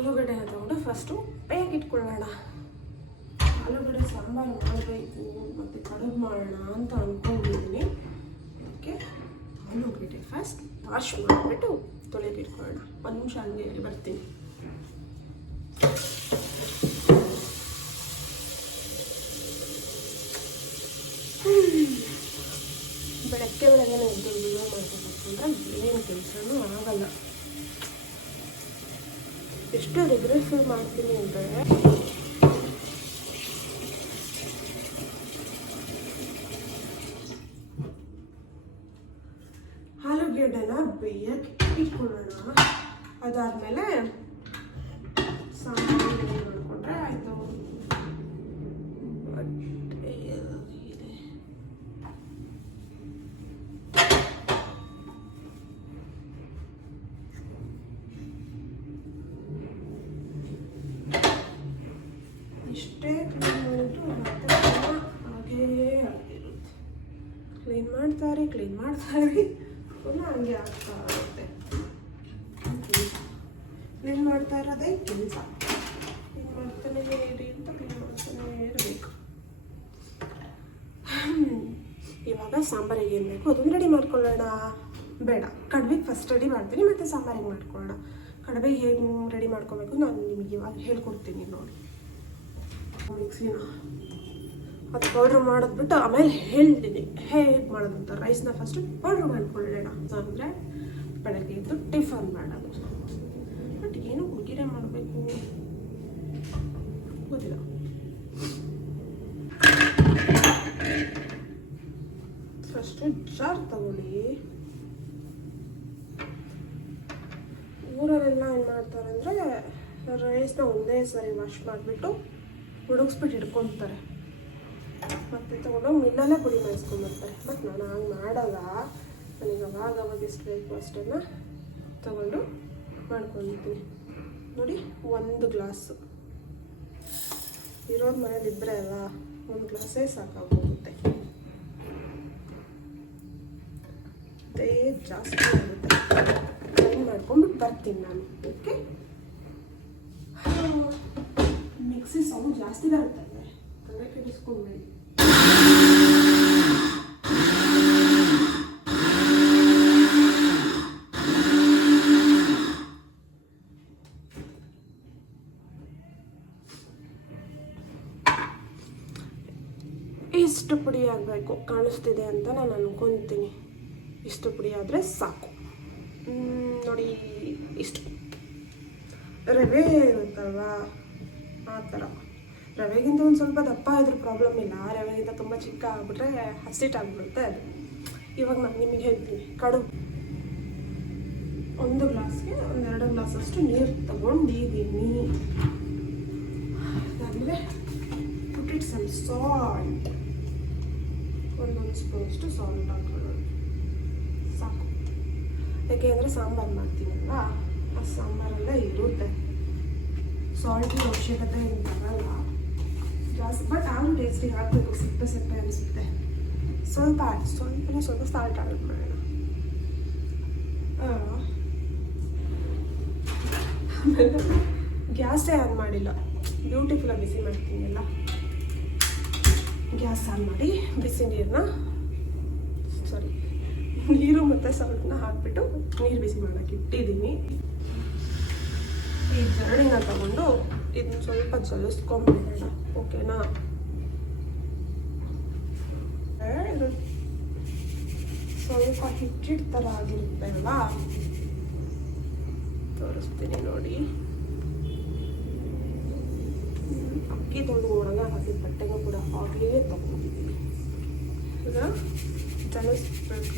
ಆಲೂಗಡ್ಡೆನ ತಗೊಂಡು ಫಸ್ಟು ಬೇಗ ಇಟ್ಕೊಳ್ಳೋಣ. ಆಲೂಗಡ್ಡೆ ಸಾಂಬಾರು ಮಾಡಬೇಕು ಮತ್ತು ಕಡುಬು ಮಾಡೋಣ ಅಂತ ಅಂದ್ಕೊಂಡಿದ್ದೀನಿ. ಅದಕ್ಕೆ ಆಲೂಗಡ್ಡೆ ಫಸ್ಟ್ ವಾಶ್ ಮಾಡಿಬಿಟ್ಟು ತೊಳೆದಿಟ್ಕೊಳ್ಳೋಣ. ಒಂದು ನಿಮಿಷ ಹಂಗೆ ಬರ್ತೀನಿ. ಬೆಳಗ್ಗೆ ಎದ್ದು ವಿಡಿಯೋ ಮಾಡ್ಬೇಕಂತಂದ್ರೆ ಏನು ಕೆಲಸನೂ ಆಗಲ್ಲ. ಎಷ್ಟು ರಿಗ್ರೆಟ್ ಫೀಲ್ ಮಾಡ್ತೀನಿ ಅಂದರೆ ಆಲೂಗೆಡ್ಡೆನ ಬೇಯಕ್ಕೆ ಇಟ್ಕೊಳ್ಳೋಣ. ಅದಾದಮೇಲೆ ಸಾಂಬಾರು ಮಾಡಿಕೊಂಡ್ರೆ ಆಯಿತು. ಇಷ್ಟೇ ಕ್ಲೀನ್ ಮಾಡಿಬಿಟ್ಟು ಮತ್ತೆ ಹಾಗೇ ಆಗಿರುತ್ತೆ. ಕ್ಲೀನ್ ಮಾಡ್ತಾರೆ ಪುನಃ ಹಂಗೆ ಆಗ್ತಾ ಇರುತ್ತೆ. ಕ್ಲೀನ್ ಮಾಡ್ತಾ ಇರೋದೇ ಕೆಲಸ. ಕ್ಲೀನ್ ಮಾಡ್ತಾನೆ ಇರಿ ಅಂತ ಕ್ಲೀನ್ ಮಾಡ್ತಾನೆ ಇರಬೇಕು. ಇವಾಗ ಸಾಂಬಾರಿಗೆ ಏನು ಬೇಕು ಅದನ್ನು ರೆಡಿ ಮಾಡ್ಕೊಳ್ಳೋಣ. ಬೇಡ, ಕಡುಬಿಗೆ ಫಸ್ಟ್ ರೆಡಿ ಮಾಡ್ತೀನಿ, ಮತ್ತು ಸಾಂಬಾರಿಗೆ ಮಾಡ್ಕೊಳ್ಳೋಣ. ಕಡುಬಿಗೆ ಹೇಗೆ ರೆಡಿ ಮಾಡ್ಕೋಬೇಕು ನಾನು ನಿಮಗೆ ಇವಾಗ ಹೇಳ್ಕೊಡ್ತೀನಿ ನೋಡಿ. ಮಿಕ್ಸಿನ ಅದು ಪೌಡ್ರ್ ಮಾಡೋದ್ಬಿಟ್ಟು ಆಮೇಲೆ ಹೇಳ್ತೀನಿ ಹೇಗೆ ಮಾಡೋದು ಅಂತ. ರೈಸ್ನ ಫಸ್ಟು ಪೌಡ್ರ್ ಮಾಡ್ಕೊಳ್ಳೋಣ. ಅಂದರೆ ಬೆಳಗ್ಗೆ ಎದ್ದು ಟಿಫನ್ ಮಾಡೋದು. ಬಟ್ ಏನು ಹುಡುಗಿರೇ ಮಾಡಬೇಕು ಗೊತ್ತಿಲ್ಲ. ಫಸ್ಟು ಜಾರ್ ತಗೊಳ್ಳಿ. ಊರಲ್ಲೆಲ್ಲ ಏನು ಮಾಡ್ತಾರೆ ಅಂದರೆ ರೈಸ್ನ ಒಂದೇ ಸಾರಿ ವಾಶ್ ಮಾಡಿಬಿಟ್ಟು ಹುಡುಗಿಸ್ಬಿಟ್ಟು ಇಟ್ಕೊತಾರೆ, ಮತ್ತು ತೊಗೊಂಡು ಮಿಲ್ಲಲ್ಲೇ ಪುಡಿ ಮಾಡಿಸ್ಕೊಂಡ್ಬರ್ತಾರೆ. ಬಟ್ ನಾನು ಹಂಗೆ ಮಾಡಲ್ಲ. ನನಗೆ ಅವಾಗ ಎಷ್ಟು ಬೇಕು ಅಷ್ಟನ್ನು ತೊಗೊಂಡು ಮಾಡ್ಕೊಳ್ತೀನಿ. ನೋಡಿ, 1 ಗ್ಲಾಸು ಇರೋದು ಮನೇಲಿ ಇಬ್ಬರೇ ಅಲ್ಲ, 1 ಗ್ಲಾಸೇ ಸಾಕಾಗೋಗುತ್ತೆ. ಅದೇ ಜಾಸ್ತಿ ಆಗುತ್ತೆ. ಕ್ಲೀನ್ ಮಾಡ್ಕೊಂಡ್ಬಿಟ್ಟು ಬರ್ತೀನಿ ನಾನು. ಓಕೆ, ಮಿಕ್ಸಿ ಸೌಂಡ್ ಜಾಸ್ತಿ ಬರುತ್ತೆ ಅಂದರೆ ತಲೆ ಕೆಡಿಸ್ಕೊಂಡ್ಬೇಡಿ. ಇಷ್ಟು ಪುಡಿ ಆಗಬೇಕು ಕಾಣಿಸ್ತಿದೆ ಅಂತ ನಾನು ಅನ್ಕೊತೀನಿ. ಇಷ್ಟು ಪುಡಿ ಆದರೆ ಸಾಕು. ನೋಡಿ, ಇಷ್ಟು ರವೆ ಇರುತ್ತಲ್ವಾ ಆ ಥರ. ರವೆಗಿಂತ ಒಂದು ಸ್ವಲ್ಪ ದಪ್ಪ ಇದ್ರೂ ಪ್ರಾಬ್ಲಮ್ ಇಲ್ಲ. ರವೆಗಿಂತ ತುಂಬ ಚಿಕ್ಕ ಆಗಿಬಿಟ್ರೆ ಹಸಿಟ್ಟಾಗ್ಬಿಡುತ್ತೆ ಅದು. ಇವಾಗ ನಾನು ನಿಮಗೆ ಹೇಳ್ತೀನಿ. ಕಡುಬು 1 ಗ್ಲಾಸ್ಗೆ 1-2 ಗ್ಲಾಸಷ್ಟು ನೀರು ತಗೊಂಡಿದ್ದೀನಿ. ಅದಾದಮೇಲೆ ಪುಟ್ ಇಟ್ ಸಮ್ ಸಾಲ್ಟ್. 1 ಸ್ಪೂನಷ್ಟು ಸಾಲ್ಟ್ ಹಾಕೊಳ್ಳೋಣ ಸಾಕು. ಯಾಕೆಂದರೆ ಸಾಂಬಾರು ಮಾಡ್ತೀನಲ್ಲ, ಆ ಸಾಂಬಾರಲ್ಲೇ ಇರುತ್ತೆ. ಸಾಲ್ಟಿನ ಅವಶ್ಯಕತೆ ಏನು ಬರಲ್ಲ ಜಾಸ್ತಿ. ಬಟ್ ಆದ್ರೂ ಟೇಸ್ಟಿಗೆ ಹಾಕಬೇಕು. ಸಿಪ್ಪೆ ಅನಿಸುತ್ತೆ. ಸ್ವಲ್ಪ ಸಾಲ್ಟ್ ಆ್ಯಡ್ ಮಾಡೋಣ. ಗ್ಯಾಸೇ ಆನ್ ಮಾಡಿಲ್ಲ. ಬ್ಯೂಟಿಫುಲ್ಲಾಗಿ ಬಿಸಿ ಮಾಡ್ತೀನಿ ಎಲ್ಲ. ಗ್ಯಾಸ್ ಆನ್ ಮಾಡಿ ಬಿಸಿ ನೀರು ಮತ್ತು ಸಾಲ್ಟನ್ನ ಹಾಕಿಬಿಟ್ಟು ನೀರು ಬಿಸಿ ಮಾಡೋಕ್ಕೆ ಇಟ್ಟಿದ್ದೀನಿ. ಈ ಜರಡಿನ ತಗೊಂಡು ಇದನ್ನ ಸ್ವಲ್ಪ ಜಲಿಸ್ಕೊಂಡ್ಬಿಡೋಣ. ಓಕೆನಾ? ಇದು ಸ್ವಲ್ಪ ಹಿಟ್ಟಿಟ್ಟು ಥರ ಆಗಿರುತ್ತೆ ಅಲ್ವಾ, ತೋರಿಸ್ತೀನಿ ನೋಡಿ. ಅಕ್ಕಿ ತೊಳೆದು ಒಣಗ ಹಾಕಿ ಬಟ್ಟೆಗೂ ಕೂಡ ಆಗಲೇ ತಗೊಂಡಿದ್ದೀನಿ. ಈಗ ಜಲಿಸ್ಬೇಕು.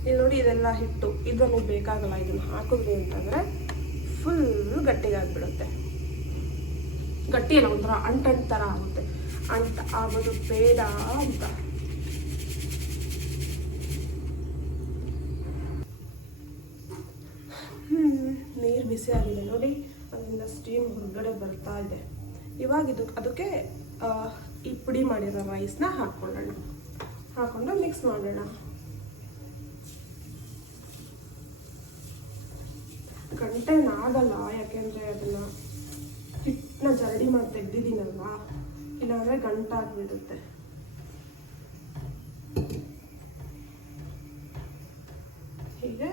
ಇಲ್ಲಿ ನೋಡಿ, ಇದೆಲ್ಲ ಹಿಟ್ಟು. ಇದು ನಮಗೆ ಬೇಕಾಗಲ್ಲ. ಇದನ್ನು ಹಾಕಿದ್ವಿ ಅಂತಂದರೆ ಫುಲ್ ಗಟ್ಟಿಗಾಗ್ಬಿಡುತ್ತೆ. ಗಟ್ಟಿ ಅಲ್ಲ, ಒಂಥರ ಅಂಟಂಟು ಥರ ಆಗುತ್ತೆ. ಅಂಟ ಆಗೋದು ಬೇಡ ಅಂತ. ನೀರು ಬಿಸಿ ಆಗಿದೆ ನೋಡಿ, ಅದರಿಂದ ಸ್ಟೀಮ್ ಹೊರಗಡೆ ಬರ್ತಾ ಇದೆ. ಇವಾಗ ಅದಕ್ಕೆ ಈ ಪುಡಿ ಮಾಡಿರೋ ರೈಸ್ನ ಹಾಕ್ಕೊಳ್ಳೋಣ. ಹಾಕ್ಕೊಂಡು ಮಿಕ್ಸ್ ಮಾಡೋಣ. ಗಂಟೆನಾಗಲ್ಲ, ಯಾಕೆಂದರೆ ಅದನ್ನು ಹಿಟ್ಟನ್ನ ಜರಡಿ ಮಾಡಿ ತೆಗ್ದಿದ್ದೀನಲ್ವಾ, ಇಲ್ಲಾಂದರೆ ಗಂಟಾಗ್ಬಿಡುತ್ತೆ. ಹೀಗೆ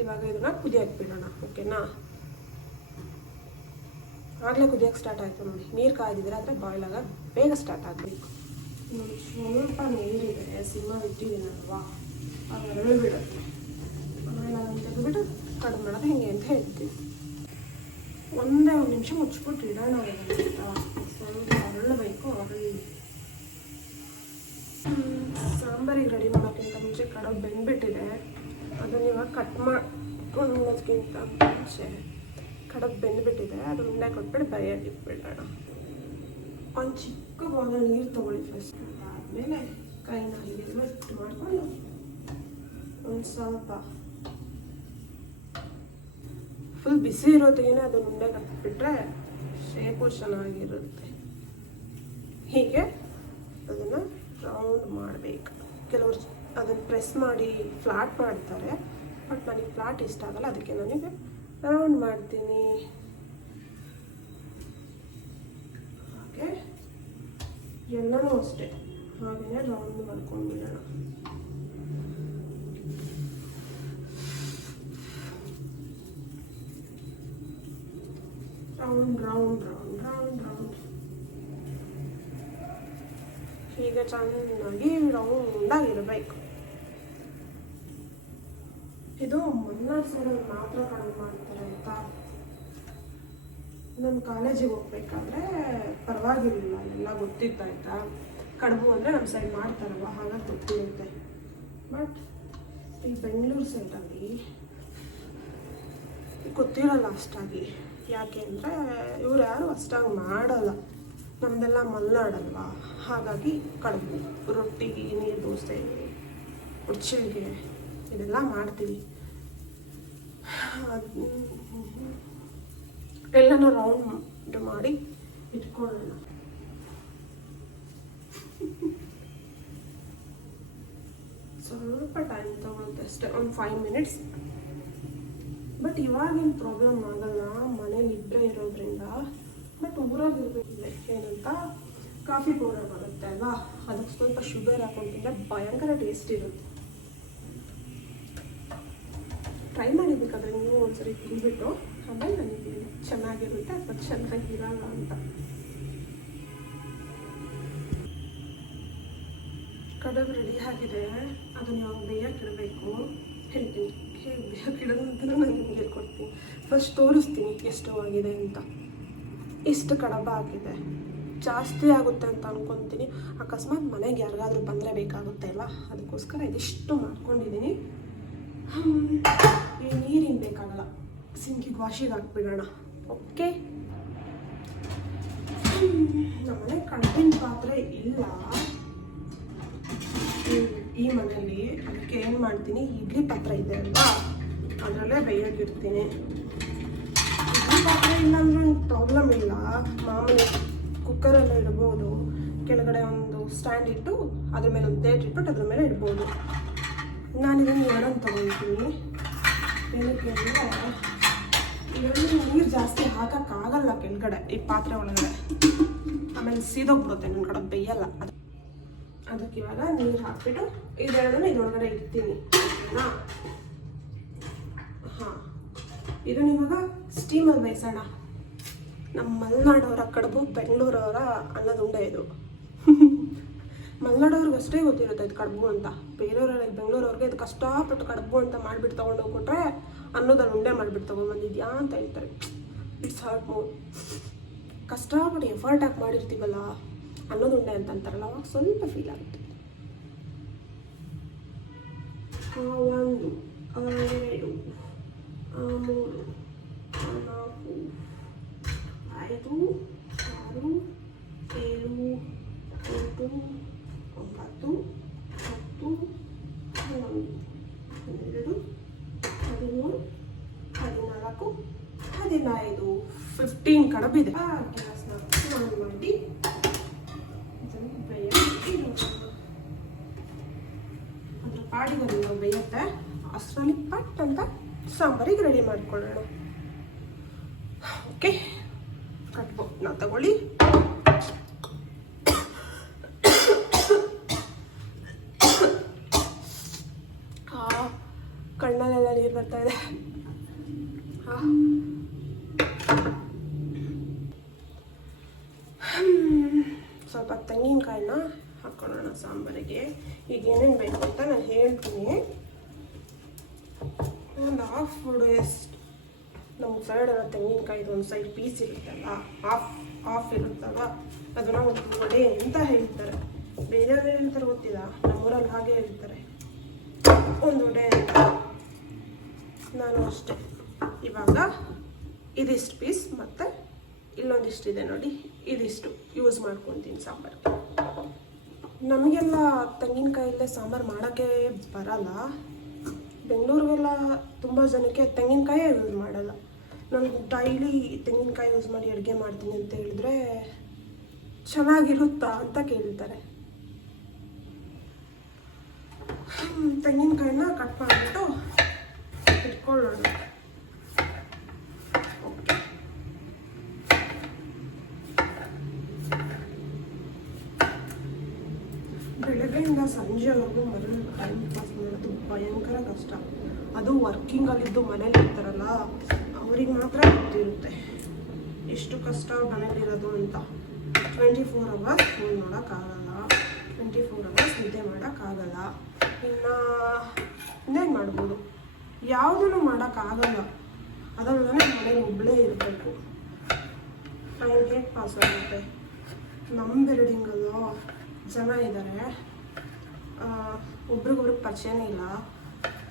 ಇವಾಗ ಇದನ್ನು ಕುದಿಯಕ್ಕೆ ಬಿಡೋಣ. ಓಕೆನಾ? ಆಗಲೇ ಕುದಿಯೋಕ್ಕೆ ಸ್ಟಾರ್ಟ್ ಆಯಿತು ನೋಡಿ. ನೀರು ಕಾಯ್ದಿದ್ರೆ ಆದರೆ ಬಾಯ್ಲ್ ಆಗೋದು ಬೇಗ ಸ್ಟಾರ್ಟ್ ಆಗಬೇಕು. ಸ್ವಲ್ಪ ನೀರಿದೆ, ಸಿಮ್ಮ ಇಟ್ಟಿದ್ದೀನಲ್ವಾ, ಅದು ಬಿಡುತ್ತೆ. ಆಮೇಲೆ ಅದನ್ನು ತೆಗೆದುಬಿಟ್ಟು ಕಡಿಮೆ ಮಾಡೋದು ಹೆಂಗೆ ಅಂತ ಹೇಳ್ತೀವಿ. ಒಂದೇ ಒಂದು ನಿಮಿಷ ಮುಚ್ಚಿಬಿಟ್ಟು ಇಡೋಣ. ಸ್ವಲ್ಪ ಅರಳಬೇಕು. ಸಾಂಬಾರಿಗೆ ರೆಡಿ ಮಾಡೋಕ್ಕಿಂತ ಮುಂಚೆ ಕಡುಬು ಬೆಂದ್ಬಿಟ್ಟಿದೆ. ಅದನ್ನು ಇವಾಗ ಕಟ್ ಮಾಡೋದಕ್ಕಿಂತ ಮುಂಚೆ ಕಡುಬು ಬೆಂದ್ಬಿಟ್ಟಿದೆ. ಅದು ಉಂಡೆ ಕೊಟ್ಬಿಟ್ಟು ಬರೆಯೋಕೆ ಇಟ್ಬಿಡೋಣ. ಒಂದು ಚಿಕ್ಕ ಬಾಲ ನೀರು ತೊಗೊಳ್ಳಿ ಫಸ್ಟ್. ಅದಾದಮೇಲೆ ಕೈನ ಹೀಗೆ ಮೆಟ್ಟು ಮಾಡಿಕೊಂಡು ಒಂದು ಸ್ವಲ್ಪ ಫುಲ್ ಬಿಸಿ ಇರೋತ್ತಿಗೆ ಅದನ್ನು ಉಂಡೆ ಕಟ್ಬಿಟ್ರೆ ಶೇಪು ಚೆನ್ನಾಗಿರುತ್ತೆ. ಹೀಗೆ ಅದನ್ನು ರೌಂಡ್ ಮಾಡಬೇಕು. ಕೆಲವರು ಅದನ್ನು ಪ್ರೆಸ್ ಮಾಡಿ ಫ್ಲಾಟ್ ಮಾಡ್ತಾರೆ, ಬಟ್ ನನಗೆ ಫ್ಲಾಟ್ ಇಷ್ಟ ಆಗಲ್ಲ, ಅದಕ್ಕೆ ನನಗೆ ರೌಂಡ್ ಮಾಡ್ತೀನಿ. ಹಾಗೆ ಎಲ್ಲನೂ ಅಷ್ಟೇ ಹಾಗೆಯೇ ರೌಂಡ್ ಮಾಡ್ಕೊಂಡ್ಬಿಡೋಣ. Round round round round round ಹೀಗೆ ಚೆನ್ನಾಗಿ ರೌಂಡಾಗಿರಬೇಕು. ಇದು ಮಲ್ನಾಡು ಸೈಡಲ್ಲಿ ಮಾತ್ರ ಕಡಿಮೆ ಮಾಡ್ತಾರೆ ಅಂತ. ನನ್ನ ಕಾಲೇಜಿಗೆ ಹೋಗ್ಬೇಕಾದ್ರೆ ಪರವಾಗಿರಲಿಲ್ಲ, ಎಲ್ಲ ಗೊತ್ತಿತ್ತಾಯ್ತಾ. ಕಡುಬು ಅಂದರೆ ನಮ್ಮ ಸೈಡ್ ಮಾಡ್ತಾರಲ್ವ, ಹಾಗಾಗಿ ಗೊತ್ತಿರುತ್ತೆ. ಬಟ್ ಈ ಬೆಂಗಳೂರು ಸೈಡಲ್ಲಿ ಗೊತ್ತಿರಲ್ಲ ಅಷ್ಟಾಗಿ. ಯಾಕೆ ಅಂದರೆ ಇವ್ರು ಯಾರು ಅಷ್ಟಾಗಿ ಮಾಡಲ್ಲ. ನಮ್ಮದೆಲ್ಲ ಮಲೆನಾಡಲ್ವ, ಹಾಗಾಗಿ ಕಡುಬು, ರೊಟ್ಟಿ, ನೀರು ದೋಸೆ, ಉಚ್ಚಿಳಿಗೆ ಇದೆಲ್ಲ ಮಾಡ್ತೀವಿ. ಎಲ್ಲನೂ ರೌಂಡ್ ಮಾಡಿ ಇಟ್ಕೊಳ್ಳೋಣ. ಸ್ವಲ್ಪ ಟೈಮ್ ತಗೊಳುತ್ತೆ ಅಷ್ಟೇ, ಒಂದು 5 ಮಿನಿಟ್ಸ್. ಬಟ್ ಇವಾಗೇನು ಪ್ರಾಬ್ಲಮ್ ಆಗಲ್ಲ, ಮನೇಲಿ ಇಬ್ಬರೇ ಇರೋದ್ರಿಂದ. ಬಟ್ ಊರಾಗಿರ್ಬೇಕಿದೆ ಏನಂತ ಕಾಫಿ ಪೌಡರ್ ಬರುತ್ತೆ ಅಲ್ವಾ, ಅದಕ್ಕೆ ಸ್ವಲ್ಪ ಶುಗರ್ ಹಾಕೊಂಡು ತಿಂದರೆ ಭಯಂಕರ ಟೇಸ್ಟ್ ಇರುತ್ತೆ. ಟ್ರೈ ಮಾಡಿಬೇಕಾದ್ರೆ ನೀವು ಒಂದ್ಸರಿ ತಿಂದ್ಬಿಟ್ಟು ಆಮೇಲೆ ನನಗೆ ಚೆನ್ನಾಗಿರುತ್ತೆ ಅಥವಾ ಚೆನ್ನಾಗಿರಲ್ಲ ಅಂತ. ಕಡುಬು ರೆಡಿ ಆಗಿದೆ. ಅದನ್ನು ನಾವು ಬೇಯಕ್ಕೆ ಇಡಬೇಕು. ಹೇಳ್ತೀನಿ ಹೇಗೆ ಬೇಯಕ್ಕೆ ಇಡೋದು ಅಂತ ನಾನು ನಿಮ್ಗೆ ಹೇಳ್ಕೊಡ್ತೀನಿ. ಫಸ್ಟ್ ತೋರಿಸ್ತೀನಿ ಎಷ್ಟು ಆಗಿದೆ ಅಂತ. ಇಷ್ಟು ಕಡುಬು ಹಾಕಿದೆ, ಜಾಸ್ತಿ ಆಗುತ್ತೆ ಅಂತ ಅಂದ್ಕೊತೀನಿ. ಅಕಸ್ಮಾತ್ ಮನೆಗೆ ಯಾರಿಗಾದ್ರೂ ಬಂದರೆ ಬೇಕಾಗುತ್ತೆ ಅಲ್ಲ, ಅದಕ್ಕೋಸ್ಕರ ಇದಿಷ್ಟು ಮಾಡ್ಕೊಂಡಿದ್ದೀನಿ. ಈ ನೀರಿನ ಬೇಕಾಗಲ್ಲ, ಸಿಂಕಿಗೆ ವಾಶಿಗೆ ಹಾಕ್ಬಿಡೋಣ. ಓಕೆ, ನಮ್ಮನೆ ಕಡುಬಿನ ಪಾತ್ರೆ ಇಲ್ಲ ಈ ಮನೆಯಲ್ಲಿ, ಅದಕ್ಕೆ ಏನು ಮಾಡ್ತೀನಿ, ಇಡ್ಲಿ ಪಾತ್ರೆ ಇದೆ ಅಲ್ವಾ, ಅದರಲ್ಲೇ ಬೇಯೋಗಿರ್ತೀನಿ. ಇಡ್ಲಿ ಪಾತ್ರೆ ಇಲ್ಲ ಅಂದ್ರೆ ಪ್ರಾಬ್ಲಮ್ ಇಲ್ಲ, ಮಾಮೂಲಿ ಕುಕ್ಕರಲ್ಲೇ ಇಡ್ಬೋದು. ಕೆಳಗಡೆ ಒಂದು ಸ್ಟ್ಯಾಂಡ್ ಇಟ್ಟು ಅದ್ರ ಮೇಲೆ ಒಂದು ಪ್ಲೇಟ್ ಇಟ್ಬಿಟ್ಟು ಅದ್ರ ಮೇಲೆ ಇಡ್ಬೋದು. ನಾನು ಇದನ್ನು ಎರಡನ್ನು ತೊಗೊಳ್ತೀನಿ. ಏನಕ್ಕೆ ಅಂದರೆ ಇದರಲ್ಲಿ ನೀರು ಜಾಸ್ತಿ ಹಾಕೋಕ್ಕಾಗಲ್ಲ ಕೆಳಗಡೆ ಈ ಪಾತ್ರೆ ಒಳಗಡೆ, ಆಮೇಲೆ ಸೀದೋಗ್ಬಿಡುತ್ತೆ, ನನ್ನ ಕಡೆ ಬೇಯಲ್ಲ. ಅದಕ್ಕೆ ಇವಾಗ ನೀರು ಹಾಕ್ಬಿಟ್ಟು ಇದೆರಡನ್ನು ಇದರೊಳಗಡೆ ಇಡ್ತೀನಿ. ಹಾಂ, ಇದನ್ನ ಇವಾಗ ಸ್ಟೀಮಲ್ಲಿ ಬೇಯಿಸೋಣ. ನಮ್ಮ ಮಲೆನಾಡವರ ಕಡುಬು, ಬೆಂಗಳೂರವರ ಅನ್ನದ ಉಂಡೆ ಇದು. ಮಲೆನಾಡವ್ರಿಗೆ ಅಷ್ಟೇ ಗೊತ್ತಿರುತ್ತೆ ಇದು ಕಡುಬು ಅಂತ. ಬೇರೆಯವರಲ್ಲಿ ಬೆಂಗಳೂರವ್ರಿಗೆ ಇದು ಕಷ್ಟಪಟ್ಟು ಕಡುಬು ಅಂತ ಮಾಡಿಬಿಟ್ಟು ತೊಗೊಂಡೋಗ್ಬಿಟ್ರೆ ಅನ್ನೋದಲ್ಲಿ ಉಂಡೆ ಮಾಡಿಬಿಟ್ಟು ತೊಗೊಂಡ್ಬಂದಿದ್ಯಾ ಅಂತ ಹೇಳ್ತಾರೆ. It's heart more. ಕಷ್ಟಪಟ್ಟು ಎಫರ್ಟ್ ಹಾಕಿ ಮಾಡಿರ್ತೀವಲ್ಲ ಅನ್ನೋದು ಉಂಡೆ ಅಂತ ಅಂತಾರಲ್ಲ, ಅವಾಗ ಸ್ವಲ್ಪ ಫೀಲ್ ಆಗುತ್ತೆ. 1 2 3 4 5 6 7 8 9 10 11 12 13 14 15 15 ಕಡುಬಿದೆ. ಗ್ಯಾಸ್ನ ಆನ್ ಮಾಡಿ ಅದ್ರ ಪಾಡಿಗೆ ನಾವು ಬೇಯುತ್ತೆ. ಅಷ್ಟರಲ್ಲಿ ಪಟ್ ಅಂತ ಸಾಂಬಾರಿಗೆ ರೆಡಿ ಮಾಡ್ಕೊಳ್ಳೋಣ. ಓಕೆ, ಕಟ್ಬೋಟ್ನ ತಗೊಳ್ಳಿ. ಕಣ್ಣಲ್ಲೆಲ್ಲ ನೀರು ಬರ್ತಾ ಇದೆ. ಸ್ವಲ್ಪ ತೆಂಗಿನಕಾಯಿನ ಹಾಕ್ಕೊಳ್ಳೋಣ ಸಾಂಬಾರಿಗೆ. ಈಗ ಏನೇನು ಬೇಕು ಅಂತ ನಾನು ಹೇಳ್ತೀನಿ. ಒಂದು ಹಾಫ್ ಎಷ್ಟು ನಮ್ಗೆ ಸೈಡಲ್ಲ ತೆಂಗಿನಕಾಯಿದು ಒಂದು ಸೈಡ್ ಪೀಸ್ ಇರುತ್ತಲ್ಲ, ಹಾಫ್ ಇರುತ್ತಲ್ವ, ಅದನ್ನು ಒಂದು ವಡೆ ಅಂತ ಹೇಳ್ತಾರೆ. ಬೇರೆಯವ್ರು ಹೇಳ್ತಾರೆ ಗೊತ್ತಿಲ್ಲ, ನಮ್ಮೂರಲ್ಲಿ ಹಾಗೆ ಹೇಳ್ತಾರೆ, ಒಂದು ವಡೆ ಅಂತ. ನಾನು ಅಷ್ಟೇ. ಇವಾಗ ಇದಿಷ್ಟು ಪೀಸ್ ಮತ್ತು ಇಲ್ಲೊಂದಿಷ್ಟಿದೆ ನೋಡಿ, ಇದಿಷ್ಟು ಯೂಸ್ ಮಾಡ್ಕೊತೀನಿ ಸಾಂಬಾರು. ನಮಗೆಲ್ಲ ತೆಂಗಿನಕಾಯಿಲ್ಲದೆ ಸಾಂಬಾರು ಮಾಡೋಕ್ಕೆ ಬರಲ್ಲ. ಬೆಂಗಳೂರಿಗೆಲ್ಲ ತುಂಬ ಜನಕ್ಕೆ ತೆಂಗಿನಕಾಯೇ ಯೂಸ್ ಮಾಡಲ್ಲ. ನಾನು ಡೈಲಿ ತೆಂಗಿನಕಾಯಿ ಯೂಸ್ ಮಾಡಿ ಅಡುಗೆ ಮಾಡ್ತೀನಿ ಅಂತ ಹೇಳಿದ್ರೆ ಚೆನ್ನಾಗಿರುತ್ತಾ ಅಂತ ಕೇಳ್ತಾರೆ. ತೆಂಗಿನಕಾಯಿನ ಕಟ್ ಮಾಡಿಬಿಟ್ಟು ಇಟ್ಕೊಳ್ಳೋಣ. ಓಕೆ, ಬೆಳಗ್ಗೆಯಿಂದ ಸಂಜೆವರೆಗೂ ಮನೇಲಿ ಟೈಮ್ ಪಾಸ್ ಮಾಡೋದು ಭಯಂಕರ ಕಷ್ಟ. ಅದು ವರ್ಕಿಂಗಲ್ಲಿದ್ದು ಮನೇಲಿ ಇರ್ತಾರಲ್ಲ ಅವ್ರಿಗೆ ಮಾತ್ರ ಗೊತ್ತಿರುತ್ತೆ ಎಷ್ಟು ಕಷ್ಟ ಮನೇಲಿರೋದು ಅಂತ. 24 hours ಫೋನ್ ನೋಡೋಕ್ಕಾಗಲ್ಲ, 24 hours ನಿದ್ದೆ ಮಾಡೋಕ್ಕಾಗಲ್ಲ. ಇನ್ನೇನು ಮಾಡ್ಬೋದು, ಯಾವುದೂ ಮಾಡೋಕ್ಕಾಗಲ್ಲ. ಅದಲ್ಲದೆ ಮನೇಲಿ ಒಬ್ಬಳೇ ಇರಬೇಕು. ಟೈಮ್ ಹೇಗೆ ಪಾಸ್ ಆಗುತ್ತೆ. ನಮ್ಮ ಬಿಲ್ಡಿಂಗಲ್ಲೂ ಜನ ಇದ್ದಾರೆ, ಒಬ್ರಿಗೊಬ್ರಿಗೆ ಪರಿಚಯನೇ ಇಲ್ಲ.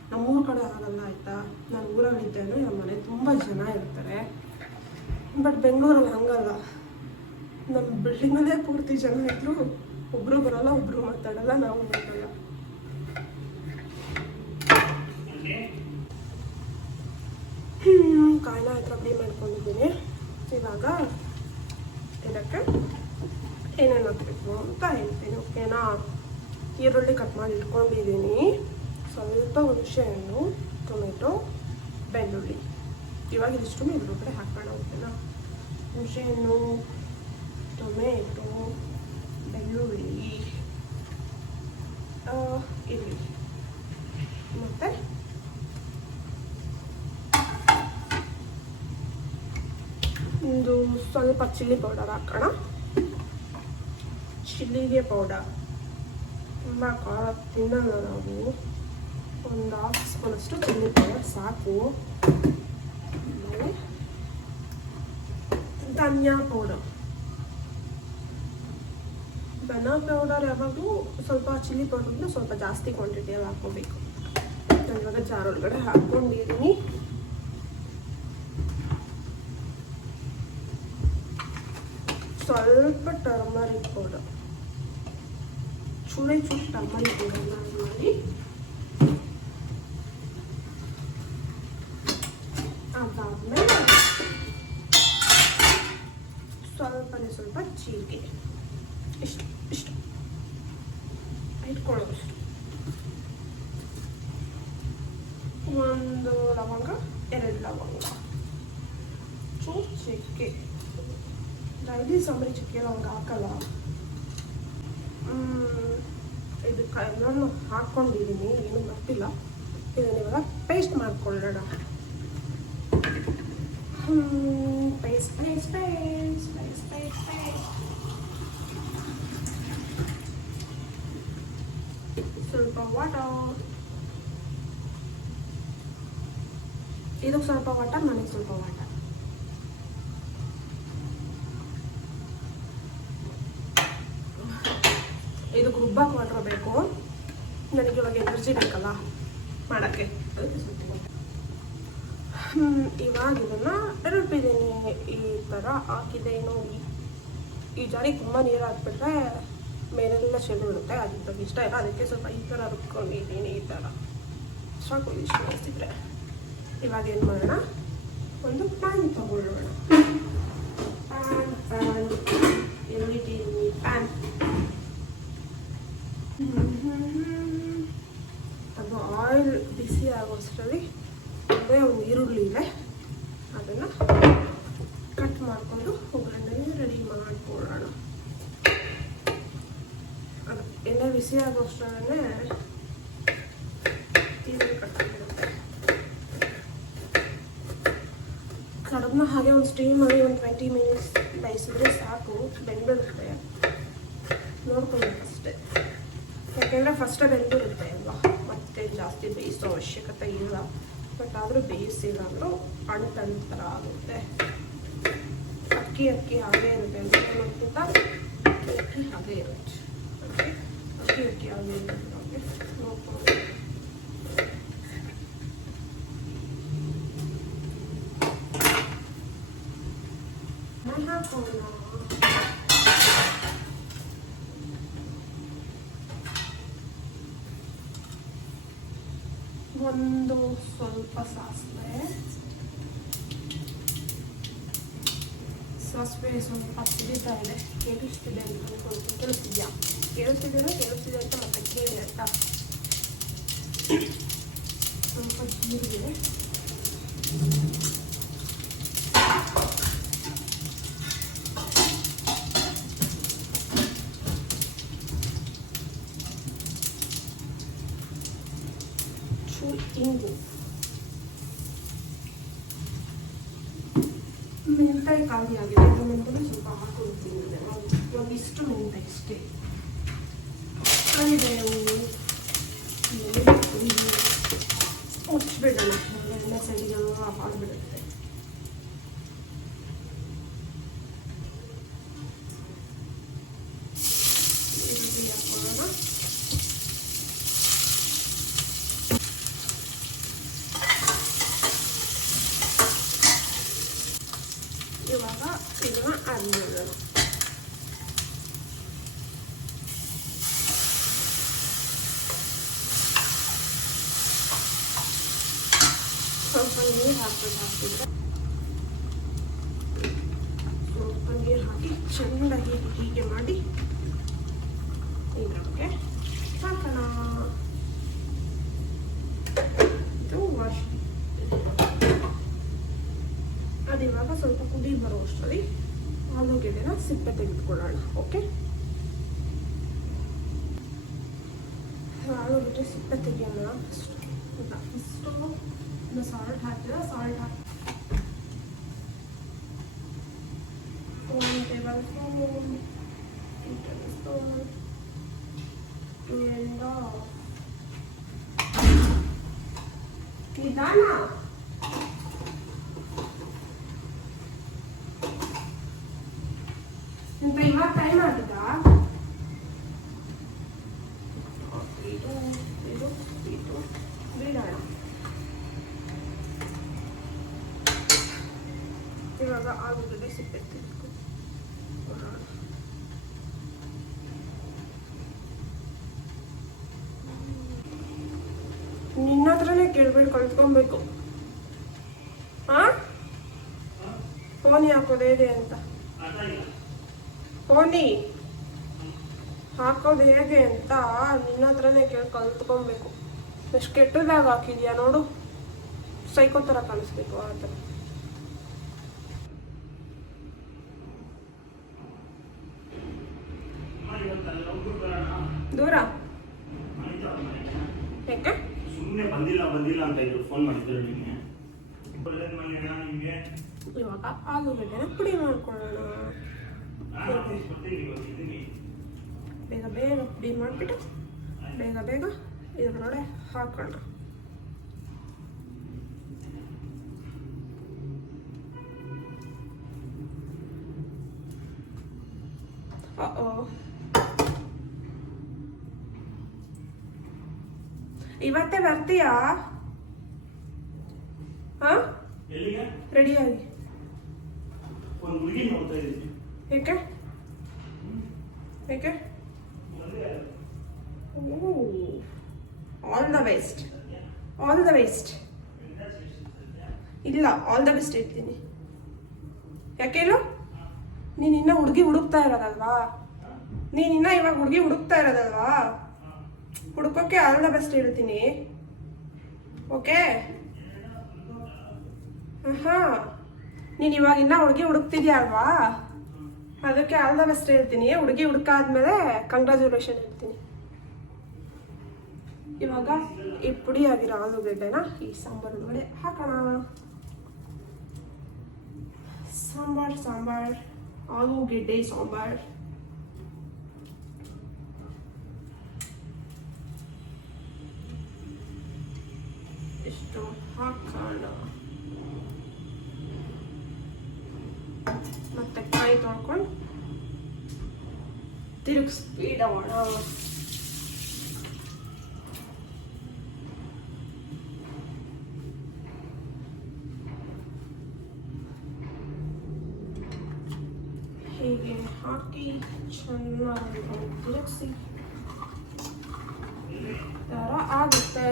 ನಮ್ಮೂರ ಕಡೆ ಆಗಲ್ಲ ಆಯಿತಾ. ನಾನು ಊರಲ್ಲಿದ್ದೆ ಅಂದರೆ ನಮ್ಮ ಮನೆ ತುಂಬ ಜನ ಇರ್ತಾರೆ. ಬಟ್ ಬೆಂಗಳೂರಲ್ಲಿ ಹಂಗಲ್ಲ. ನಮ್ಮ ಬಿಲ್ಡಿಂಗಲ್ಲೇ ಪೂರ್ತಿ ಜನ ಇದ್ದರೂ ಒಬ್ಬರು ಬರೋಲ್ಲ, ಒಬ್ಬರು ಮಾತಾಡಲ್ಲ, ನಾವು ಮಾತಾಡಲ್ಲ. ಕಾಯಿನ ಹತ್ರ ಫ್ರೈ ಮಾಡ್ಕೊಂಡಿದ್ದೀನಿ. ಇವಾಗ ಇದಕ್ಕೆ ಏನೇನು ಹಾಕಬೇಕು ಅಂತ ಹೇಳ್ತೀನಿ, ಓಕೆನಾ? ಈರುಳ್ಳಿ ಕಟ್ ಮಾಡಿ ಇಟ್ಕೊಂಡಿದ್ದೀನಿ, ಸ್ವಲ್ಪ ಹುಣಸೆಹಣ್ಣು, ಟೊಮೆಟೊ, ಬೆಳ್ಳುಳ್ಳಿ. ಇವಾಗ ಇದಿಷ್ಟು ಇದ್ರೊಳಗಡೆ ಹಾಕೋಣ, ಓಕೆನಾ? ಹುಣಸೆಹಣ್ಣು, ಟೊಮೆಟೊ, ಬೆಳ್ಳುಳ್ಳಿ, ಈರುಳ್ಳಿ ಮತ್ತು ಒಂದು ಸ್ವಲ್ಪ ಚಿಲ್ಲಿ ಪೌಡರ್ ಹಾಕೋಣ. ಚಿಲ್ಲಿಗೆ ಪೌಡರ್ ತುಂಬ ಖಾರ ತಿನ್ನಲ್ಲ ನಾವು. ಒಂದು ಹಾಫ್ ಸ್ಪೂನಷ್ಟು ಚಿಲ್ಲಿ ಪೌಡರ್ ಸಾಕು. ಆಮೇಲೆ ಧನಿಯಾ ಪೌಡರ್ ಯಾವಾಗಲೂ ಸ್ವಲ್ಪ ಚಿಲ್ಲಿ ಪೌಡರ್ನ ಸ್ವಲ್ಪ ಜಾಸ್ತಿ ಕ್ವಾಂಟಿಟಿಯಲ್ಲಿ ಹಾಕ್ಕೋಬೇಕು. ನಾನು ಇವಾಗ ಜಾರ್ ಒಳಗಡೆ ಹಾಕ್ಕೊಂಡಿದ್ದೀನಿ. ಸ್ವಲ್ಪ ಟರ್ಮರಿಕ್ ಪೌಡರ್, ಚೂರು ಟರ್ಮರಿಕ್ ಪೌಡರ್ನ ಮಾಡಿ ಅದಾದ್ಮೇಲೆ ಸ್ವಲ್ಪ ಜೀರಿಗೆ, ಇಷ್ಟು ಇಟ್ಕೊಳ್ಳೋದು. ಒಂದು ಲವಂಗ, 2 ಲವಂಗ, ಚೂರು ಚಕ್ಕೆ. ಡೈಲಿ ಸಾಂಬಾರಿ ಚಕ್ಕೆ ಲವಂಗ ಹಾಕಲ್ಲ. ಇದಕ್ಕೆಲ್ಲನೂ ಹಾಕ್ಕೊಂಡಿದ್ದೀನಿ, ಏನು ಗೊತ್ತಿಲ್ಲ. ಇದನ್ನ ಇವಾಗ ಪೇಸ್ಟ್ ಮಾಡ್ಕೊಳ್ಳೋಣ. ಪೇಸ್ಟ್ ಸ್ವಲ್ಪ ವಾಟರ್, ಇದಕ್ಕೆ ಸ್ವಲ್ಪ ವಾಟರ್, ನನಗೆ ಸ್ವಲ್ಪ ವಾಟರ್. ಇದಕ್ಕೆ ರುಬ್ಬಕ್ಕೆ ವಾಟರ್ ಬೇಕು, ನನಗೆ ಇವಾಗ ಎನರ್ಜಿ ಬೇಕಲ್ಲ ಮಾಡೋಕ್ಕೆ. ಇವಾಗ ಇದನ್ನು ರುಬ್ಬಿದ್ದೀನಿ. ಈ ಥರ ಹಾಕಿದ್ದೇನು, ಈ ಜಾರಿಗೆ ತುಂಬ ನೀರು ಹಾಕ್ಬಿಟ್ರೆ ಮೇಲೆಲ್ಲ ಚೆಲ್ಲು ಬಿಡುತ್ತೆ, ಅದಕ್ಕೆ ಇಷ್ಟ ಇಲ್ಲ. ಅದಕ್ಕೆ ಸ್ವಲ್ಪ ಈ ಥರ ರುಬ್ಕೊಂಡಿದ್ದೀನಿ. ಈ ಥರ ಸಾಕು, ಇಷ್ಟು ಅನಿಸಿದ್ರೆ. ಇವಾಗ ಏನು ಮಾಡೋಣ, ಒಂದು ಪ್ಯಾನ್ ತಗೊಳ್ಳೋಣ. ಪ್ಯಾನ್ ಎಲ್ಲಿಟ್ಟಿದ್ದೀನಿ, ಪ್ಯಾನ್. ಅದು ಆಯಿಲ್ ಬಿಸಿ ಆಗೋಷ್ಟರಲ್ಲಿ ಅದೇ ಒಂದು ಈರುಳ್ಳಿ ಇದೆ, ಅದನ್ನು ಕಟ್ ಮಾಡಿಕೊಂಡು ಒಗ್ಗರಣೆ ರೆಡಿ ಮಾಡ್ಕೊಳ್ಳೋಣ. ಅದು ಎಣ್ಣೆ ಬಿಸಿ ಆಗೋಷ್ಟರಲ್ಲೇ ಈರುಳ್ಳಿ ಕಟ್ಟಾಗಿರುತ್ತೆ. ಕಡುಬನ್ನ ಹಾಗೆ ಒಂದು ಸ್ಟೀಮ್ ಮಾಡಿ ಒಂದು 20 ಮಿನಿಟ್ಸ್ ಬೇಯಿಸಿದ್ರೆ ಸಾಕು, ಬೆಂದಿರುತ್ತೆ. ನೋಡ್ಕೊಬೇಕಷ್ಟೆ, ಯಾಕೆಂದರೆ ಫಸ್ಟೇ ಬೆಂದಿರುತ್ತೆ ಅಲ್ವಾ, ಮತ್ತೆ ಜಾಸ್ತಿ ಬೇಯಿಸೋ ಅವಶ್ಯಕತೆ ಇಲ್ಲ. ಬಟ್ ಆದರೂ ಬೇಯಿಸಿಲ್ಲ ಅಂದರೂ ಅಂಟು ಥರ ಆಗುತ್ತೆ. ಅಕ್ಕಿ ಹಾಗೆ ಇರುತ್ತೆ ಅಂತ ಅಕ್ಕಿ ಹಾಗೆ ಇರುತ್ತೆ. ಅಕ್ಕಿ ಹಾಗೆ ಇರುತ್ತೆ ನೋಡ್ಕೊಂಡು ಹಾಕೋಣ. ಒಂದು ಸ್ವಲ್ಪ ಸಾಸಿವೆ ಸ್ವಲ್ಪ ಸಿಡಿತಾ ಇದೆ. ಕೇಳಿಸ್ತಿದೆ ಅಂತ ಅನ್ಕೊಳ್ತೀನಿ. ಕೇಳಿಸ್ತಿದೆ ಅಂತ ಮತ್ತೆ ಕೇಳಿ ಆಯ್ತಾ. ಸ್ವಲ್ಪ ಜೀರಿಗೆ, ಇಂಗು, ಮೆಣಕಾಯಿ ಖಾಲಿ ಆಗಿದೆ. ಮೆಣಕಾಯಿ ಸ್ವಲ್ಪ ಹಾಕೊಳ್ತೀನಿ. ಒಂದಿಷ್ಟು ಮೆಣಕಾಯಿ ಇಷ್ಟೇ. ಕರಿಬೇವು ಮುಚ್ಚಿಬಿಡೋಣ, ಎಣ್ಣೆ ಸೈಡಿಗೆ ಆಗಿಬಿಡುತ್ತೆ. ಈರುಳ್ಳಿ ಹಾಕೊಳ್ಳೋಣ. ಇವಾಗ ಇದನ್ನ ಆಡ್ ಮಾಡೋಣ. ಸ್ವಲ್ಪ ನೀರು ಹಾಕಿದ್ರೆ ಸ್ವಲ್ಪ ನೀರು ಹಾಕಿ ಚೆಂದಾಗಿ ಹೀಗೆ ಮಾಡಿ ಇದಕ್ಕೆ ಹಾಕೋಣ. ಇದು ಅದಿವಾಗ ಸ್ವಲ್ಪ ಕುದಿ ಬರೋ ಅಷ್ಟರಲ್ಲಿ ಆಲೂಗೆಡ್ಡೆನ ಸಿಪ್ಪೆ ತೆಗೆದುಕೊಳ್ಳೋಣ. ಓಕೆ, ಆಲೂಗೆಡ್ಡೆ ಸಿಪ್ಪೆ ತೆಗಿಯೋಣ. ಫಸ್ಟು ಸಾಲ್ಟ್ ಹಾಕಿದ್ರೆ ಸಾಲ್ಟ್ ಹಾಕಿ 1 ಟೇಬಲ್ ಸ್ಪೂನ್, 2 ಟೇಬಲ್ ಸ್ಪೂನ್, ನಿಧಾನ. ಇವಾಗ ಟೈಮ್ ಆಗಿದಾ? ಇದು ಬಿಡೋಣ. ಇವಾಗ ಆಲೂಗಡ್ಡೆ ಸಿಪ್ಪೆ ತೆಗೆದುಕೊಳ್ಳೋಣ. ನಿನ್ನ ಹತ್ರನೇ ಕೇಳ್ಬಿಟ್ಟು ಕಲ್ತ್ಕೊಬೇಕು. ಫೋನ್ ಹಾಕೋದು ಹೇಗೆ ಅಂತ, ಫೋನಿ ಹಾಕೋದು ಹೇಗೆ ಅಂತ ನಿನ್ನ ಹತ್ರನೇ ಕೇಳಿ ಕಲ್ತ್ಕೊಬೇಕು. ಎಷ್ಟು ಕೆಟ್ಟದಾಗ ಹಾಕಿದ್ಯಾ ನೋಡು, ಸೈಕೋ ಥರ ಕಾಣಿಸ್ಬೇಕು ಆ ಥರ. ದೂರ ಯಾಕೆ ಸುಮ್ಮನೆ ಬಂದಿಲ್ಲ ಅಂತ ಇದ್ರು ಫೋನ್ ಮಾಡಿದ್ರು ನಿಮಗೆ. ಇವಾಗ ಆಲೂಗಡ್ಡೆನ ಪುಡಿ ಮಾಡ್ಕೊಳ್ಳೋಣ. ಬೇಗ ಬೇಗ ಪುಡಿ ಮಾಡಿಬಿಟ್ಟು ಬೇಗ ಬೇಗ ಇದ್ರೊಳಗೆ ಹಾಕೋಣ. ಇವತ್ತೇ ಬರ್ತೀಯಾ? ರೆಡಿಯಾಗಿ ಏಕೆ ಏಕೆ all the best, all the best. ಇಲ್ಲ, ಆಲ್ ದ ಬೆಸ್ಟ್ ಹೇಳ್ತೀನಿ. ಯಾಕೇನು ನೀನು ಇನ್ನೂ ಹುಡುಗಿ ಹುಡುಕ್ತಾ ಇರೋದಲ್ವಾ? ನೀನಿನ್ನ ಇವಾಗ ಹುಡುಗಿ ಹುಡುಕ್ತಾ ಇರೋದಲ್ವಾ? ಹುಡುಕೋಕೆ ಆಲ್ ದ ಬೆಸ್ಟ್ ಹೇಳ್ತೀನಿ. ಓಕೆ? ಹಾಂ, ನೀನು ಇವಾಗ ಇನ್ನೂ ಹುಡುಗಿ ಹುಡುಕ್ತಿದ್ಯಾ ಅಲ್ವಾ, ಅದಕ್ಕೆ ಆಲ್ ದ ಬೆಸ್ಟ್ ಹೇಳ್ತೀನಿ. ಹುಡುಗಿ ಹುಡುಕಾದ್ಮೇಲೆ ಕಂಗ್ರ್ಯಾಚುಲೇಷನ್ ಹೇಳ್ತೀನಿ. ಇವಾಗ ಈ ಪುಡಿ ಆಗಿರೋ ಆಲೂಗೆಡ್ಡೆನ ಈ ಸಾಂಬಾರು ಒಳಗಡೆ ಹಾಕೋಣ. ಸಾಂಬಾರ್ ಆಲೂಗೆಡ್ಡೆ ಸಾಂಬಾರ್. ಇಷ್ಟು ಹಾಕೋಣ. ಮತ್ತೆ ಕೈ ತೊಳ್ಕೊಂಡು ತಿರುಗಿಸ್ಬಿಡೋಣ. ಹೀಗೆ ಹಾಕಿ ಚೆನ್ನಾಗಿ ತಿರುಗಿಸಿ ಥರ ಆಗುತ್ತೆ.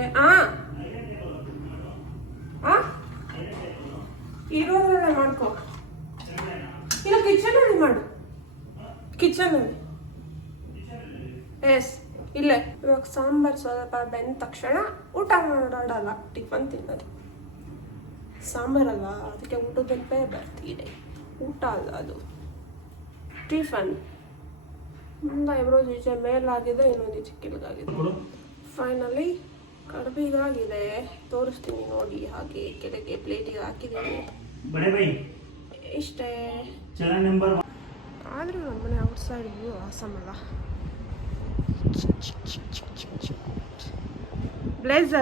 ಇರೋದ್ರಲ್ಲೇ ಮಾಡ್ಕೊ. ಇಲ್ಲ ಕಿಚನಲ್ಲಿ ಮಾಡು, ಕಿಚನಲ್ಲಿ. ಎಸ್ ಇಲ್ಲೇ. ಇವಾಗ ಸಾಂಬಾರು ಸ್ವಲ್ಪ ಬೆಂದ ತಕ್ಷಣ ಊಟ ಮಾಡೋಡಲ್ಲ, ಟಿಫನ್ ತಿನ್ನೋದು. ಸಾಂಬಾರಲ್ಲ, ಅದಕ್ಕೆ ಊಟದ ನೆನಪೇ ಬರ್ತಿದೆ. ಊಟ ಅಲ್ಲ ಅದು, ಟಿಫನ್. ಮುಂದೆ ಇಬ್ರೋದು ಈಚೆ ಮೇಲಾಗಿದೆ, ಇನ್ನೊಂದು ಈಚೆ ಕೆಳಗಾಗಿದೆ. ಫೈನಲಿ ಕಡುಬು ಇದಾಗಿದೆ, ತೋರಿಸ್ತೀನಿ ನೋಡಿ. ಹಾಗೆ ಕೆಳಗೆ ಪ್ಲೇಟಿಗೆ ಹಾಕಿದ್ದೀನಿ. ಇಷ್ಟೇ. ಆದರೂ ನಮ್ಮ ಮನೆ ಔಟ್ಸೈಡ್ ವ್ಯೂ ಆಸಮಲ್ಲ. ಬ್ಲೇಸರ್